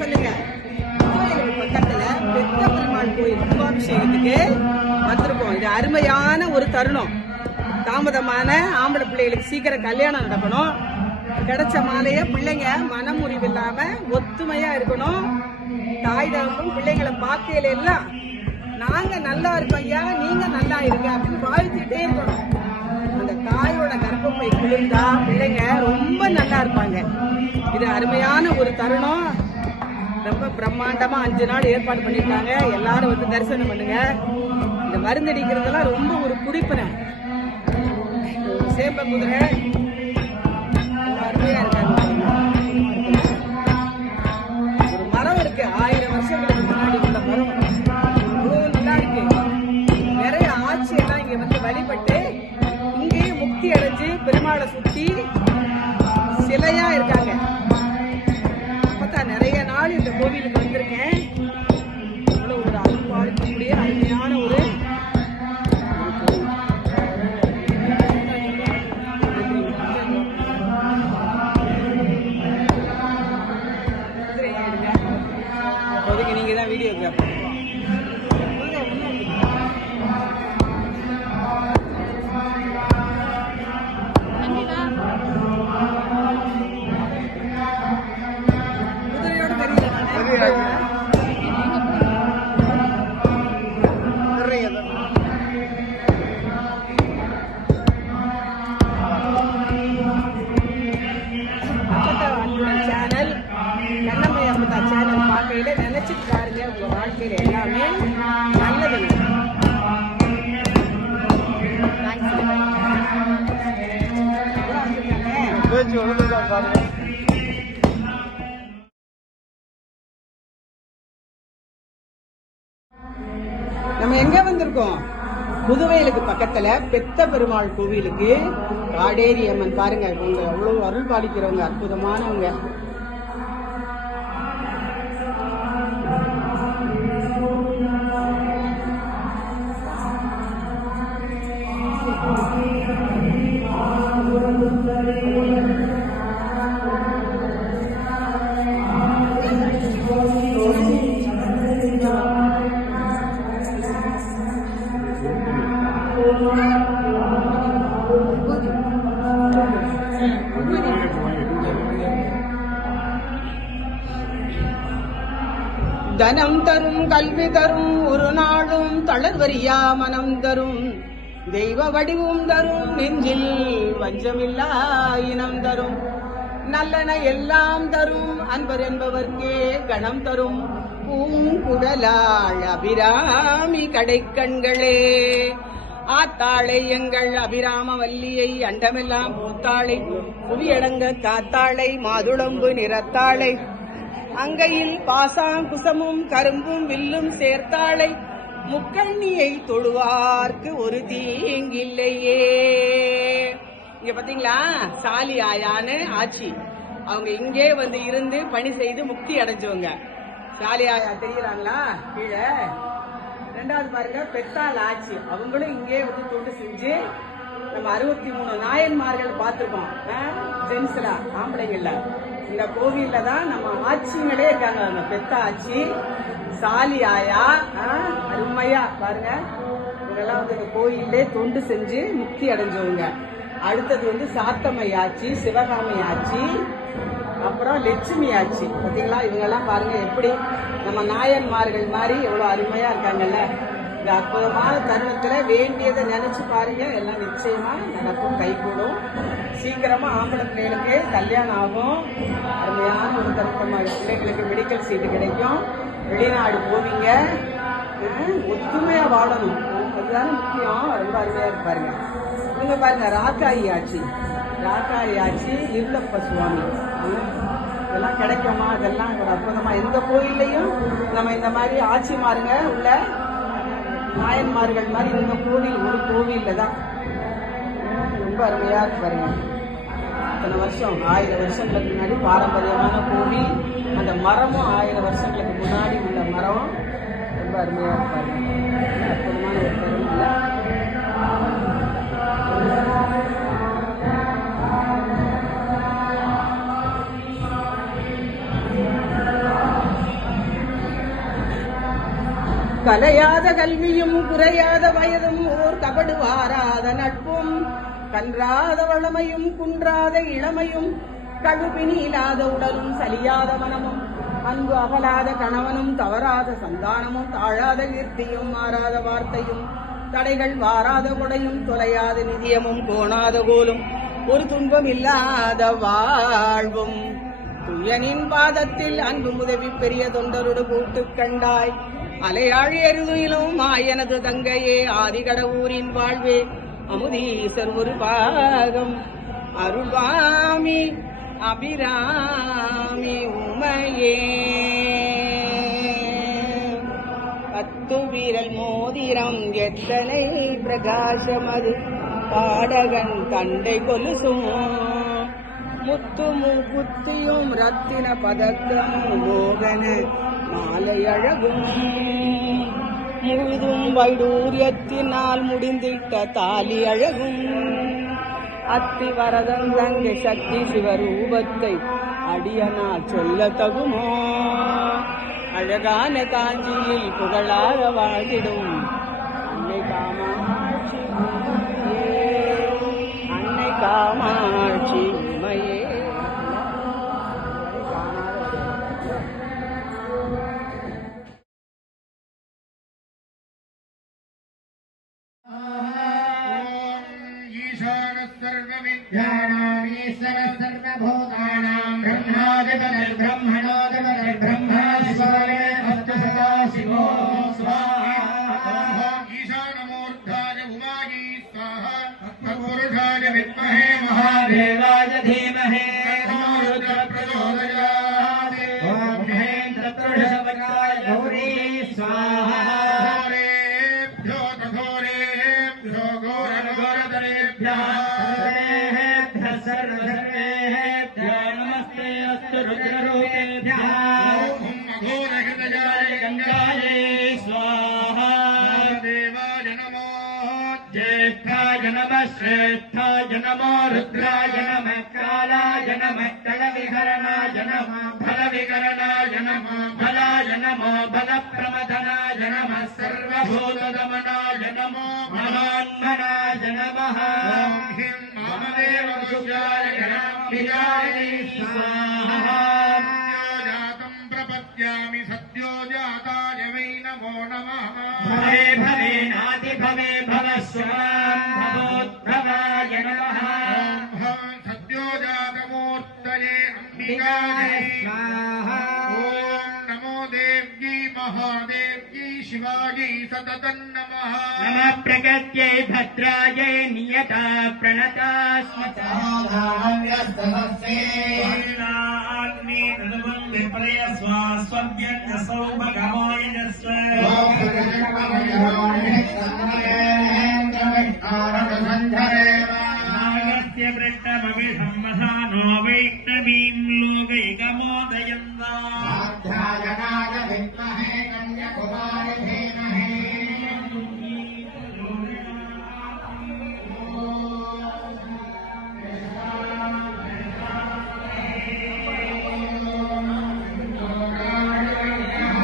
சொல்லுங்க. பக்கத்துல பெத்த பெருமாள் கோயில் கும்பாபிஷேகத்துக்கு வந்திருக்கோம். இது அருமையான ஒரு தருணம். தாமதமான ஆம்பளை பிள்ளைகளுக்கு சீக்கிரம் கல்யாணம் நடக்கணும். கிடைச்ச மாலைய பிள்ளைங்க மனமுறிவு இல்லாம ஒத்துமையா இருக்கணும். தாய் தகப்பும் பிள்ளைங்களை பார்க்கையில எல்லாம் நாங்க நல்லா இருக்கோம் ஐயா, நீங்க நல்லா இருங்க அப்படின்னு வாழ்த்திட்டே இருக்கணும். அந்த தாயோட கர்ப்பப்பை குளிர்ந்தா பிள்ளைங்க ரொம்ப நல்லா இருப்பாங்க. இது அருமையான ஒரு தருணம். ரொம்ப பிரம்மாண்டமா 5 நாள் ஏற்பாடு பண்ணிருக்காங்க. எல்லாரும் வந்து தரிசனம் பண்ணுங்க. இந்த மருந்தடிக்கிறதெல்லாம் ரொம்ப ஒரு குடிப்பினை. சேப்ப குதிரை அருமையா இருக்காங்க. ஒரு மரம் இருக்கு, 1000 வருஷங்களுக்கு முன்னாடி உள்ள மரம். நல்லா இருக்கு. நிறைய ஆட்சி எல்லாம் இங்க வந்து வழிபட்டு இங்கேயே முக்தி அடைஞ்சு பெருமாளை சுத்தி சிலையா இருக்காங்க. அப்பதான் நிறைய நாள் இந்த கோவிலுக்கு வந்திருக்கேன். அவ்வளவு ஒரு அருள்பாலிக்கக்கூடிய அருமையான ஒரு அதுக்கு நீங்க தான் videographer. Channel Kannammai Amudha channel பார்க்கையில நினைச்சிட்டு பாருங்க, உங்க வாழ்க்கையில எல்லாமே நல்லது. நம்ம எங்க வந்திருக்கோம்? புதுவையிலுக்கு பக்கத்துல பெத்த பெருமாள் கோவிலுக்கு. காடேரி அம்மன் பாருங்க, அவங்க அவ்வளவு அருள் பாலிக்கிறவங்க, அற்புதமானவங்க. தனம் தரும் கல்வி தரும் ஒரு நாளும் தளர்வரியா மனம் தரும் தெய்வ வடிவும் தரும் நெஞ்சில் வஞ்சமில்லா இனம் தரும் நல்லன எல்லாம் தரும் அன்பர் என்பவர்க்கே கணம் தரும் பூங்குழலாள் அபிராமி கடைக்கண்களே. ஆத்தாளை எங்கள் அபிராம வல்லியை அண்டமெல்லாம் பூத்தாளை புவியடங்க காத்தாளை மாதுளம்பு நிறத்தாளை அங்கையில் பாசாங்குசமும் கரும்பும் வில்லும் சேர்த்தாளை முக்கண்ணியை தொழுவார்க்கு ஒரு தீங்கில்லையே. இங்க பாத்தீங்களா, சாலி ஆயான்னு ஆட்சி. அவங்க இங்கே வந்து இருந்து பணி செய்து முக்தி அடைஞ்சவங்க. சாலி ஆயா தெரியுறாங்களா? கீழே ரெண்டாவது பாருங்க, பெத்தாள் ஆட்சி. அவங்களும் இங்கே வந்து தொண்டு செஞ்சு நம்ம 63 நாயன்மார்கள் பார்த்திருக்கோம். ஜென்ஸ்ல ஆம்பளைங்கள்ல இந்த கோவில்ல தான் நம்ம ஆட்சிங்களே இருக்காங்க. அவங்க பெத்த ஆட்சி சாலி ஆயா அருமையா பாருங்க. இதெல்லாம் வந்து இந்த கோயிலே தொண்டு செஞ்சு முக்தி அடைஞ்சவங்க. அடுத்தது வந்து சாத்தம்மை ஆட்சி, சிவகாமி ஆட்சி, அப்புறம் லட்சுமி ஆட்சி. பாத்தீங்களா, இவங்க எல்லாம் பாருங்க எப்படி நம்ம நாயன்மார்கள் மாதிரி எவ்வளவு அருமையா இருக்காங்கல்ல. இந்த அற்புதமான தருணத்துல வேண்டியதை நினைச்சு பாருங்க, எல்லாம் நிச்சயமா நடக்கும், கைகூடும். சீக்கிரமா ஆம்பளை பிள்ளைகளுக்கு கல்யாணம் ஆகும். அருமையான ஒரு தருணமா பிள்ளைகளுக்கு மெடிக்கல் சீட்டு கிடைக்கும். வெளிநாடு போவீங்க. ஒத்துமையா வாழணும், அதுதானே முக்கியம். ரொம்ப அருமையா இருப்பாருங்க. இவங்க பாருங்க, ராக்காயி ஆட்சி. ராக்காயி ஆட்சி இருளப்ப சுவாமி. இதெல்லாம் கிடைக்குமா? இதெல்லாம் ஒரு அற்புதமா. எந்த கோயில்லையும் நம்ம இந்த மாதிரி ஆட்சி மாறுங்க உள்ள நாயன்மார்கள் மாதிரி இந்த கோவில் ஒரு கோவில்ல தான். ரொம்ப அருமையா இருக்கு பாருங்க. இத்தனை வருஷம் 1000 வருஷங்களுக்கு முன்னாடி பாரம்பரியமான கோவில். அந்த மரமும் 1000 வருஷங்களுக்கு முன்னாடி உள்ள மரம். ரொம்ப அருமையா இருப்பாரு. அற்புதமான ஒரு தருணம். கலையாத கல்வியும் குறையாத வயதும் ஓர் கபடு வாராத நட்பும் கன்றாத வளமையும் குன்றாத இளமையும் கழுபினி இல்லாத உடலும் சலியாத மனமும் அன்பு அகலாத கணவனும் தவறாத சந்தானமும் தாழாத கீர்த்தியும் மாறாத வார்த்தையும் தடைகள் வாராத கொடையும் தொலையாத நிதியமும் கோணாத கோலும் ஒரு துன்பம் இல்லாத வாழ்வும் துயனின் பாதத்தில் அன்பு உதவி பெரிய தொண்டரோடு கூட்டு கண்டாய் அலையாழி எருதுயிலும் மாயனது தங்கையே ஆதிகடவூரின் வாழ்வே அமுதீசர் ஒரு பாகம் அருள்வாமி அபிராமி உமையே பத்து வீரல் மோதிரம் எத்தனை பிரகாசமது பாடகன் தண்டை கொலுசும் முத்துமும் குத்தியும் ரத்தின பதக்கமும் மோகன மாலை அழகும் முழுதும் வைடூரியத்தினால் முடிந்திட்ட தாலி அழகும் அத்தி வரதன் தங்க சக்தி சிவரூபத்தை அடியனால் சொல்ல தகுமோ அழகான காஞ்சியில் புகழாக வாழ்ந்திடும் அன்னை காமாட்சி அன்னை காமாட்சி உமையே ईश्वर सर्वभूतानां ब्रह्माधिपतिर्ब्रह्मणोऽधिपतिर् ब्रह्मा शिवो स्वाहा ईशानमूर्धाय उमायै स्वाहा तत्पुरुषाय विद्महे महादेवाय धीमहि तन्नो रुद्रः प्रचोदयात् ॐ ह्रीं तत्पुरुषवक्त्राय गौरी स्वाहा घोरेभ्यो घोरेभ्यो घोरघोरधरेभ्यः सर्वेभ्यो नमस्ते अस्तु रुद्ररूपेभ्यः घोरहृदयाय गङ्गाय स्वाहा देवाय नमो ज्येष्ठाय नमः श्रेष्ठाय नमो रुद्राय नमः कालाय नमः कलविहरणाय नमः फलविकरणाय नमः फलाय नमो बलप्रमथनाय नमः सर्वभूतदमनाय नमो महान्मनाय नमः वामदेव स्वाहा प्रपद्यामि सद्यो जाताय वै नमो नमः भवे भवे नाति भवे भवस्वाम्भवोद्भवाय नमः सद्यो जातमूर्तये अम्बिकायै स्वाहा ॐ नमो देव्यै महादेव्यै शिवायै सततं नमः नमः प्रगत्यै भद्रायै नियता प्रणता